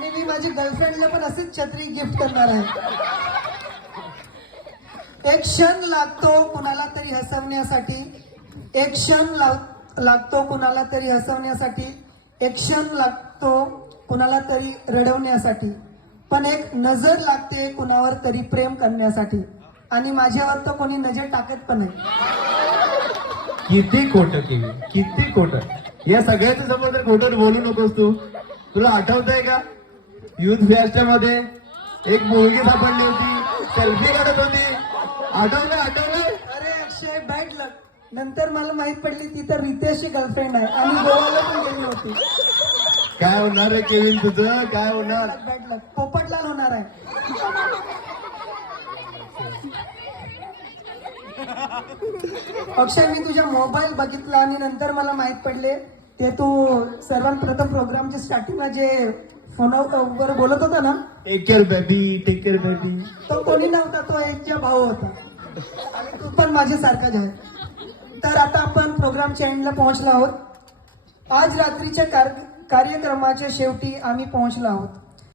आणि मी माझी गर्लफ्रेंडला पण अशीच छत्री गिफ्ट करणार आहे. एक क्षण लागतो कुणाला तरी हसवण्यासाठी, एक क्षण लागतो कुणाला तरी हसवण्यासाठी, एक क्षण लागतो कुणाला तरी रडवण्यासाठी, पण एक नजर लागते कुणावर तरी प्रेम करण्यासाठी. आणि माझ्यावर तर कोणी नजर टाकत पण नाही. किती खोटं केली, किती खोटं. या सगळ्याच्या समोर तर खोटं बोलू नकोस तू. तुला आठवतंय का युथ फेअरच्या मध्ये एक मुलगी सापडली होती, सेल्फी काढत होती. आठवलंय? अरे अक्षय, बॅड लक. नंतर मला माहित पडली ती तर रितेशची गर्लफ्रेंड आहे आणि गोवाला पण गेली होती. काय होणार आहे केविन तुझं, काय होणार? बॅड लक. पोपटलाल होणार आहे. अक्षय, मी तुझा मोबाईल बघितला आणि नंतर मला माहित पडले ते तू सर्वप्रथम प्रोग्रामच्या स्टार्टिंगला जे फोनवर बोलत होता ना, टेक केअर बेबी. तो कोणी नव्हता, तो एकचा भाऊ होता. आणि तू पण माझ्यासारखाच आहे. तर आता आपण प्रोग्रामच्या एंडला पोहोचलो आहोत. आज रात्रीच्या कार्यक्रमाच्या शेवटी आम्ही पोहोचलो आहोत.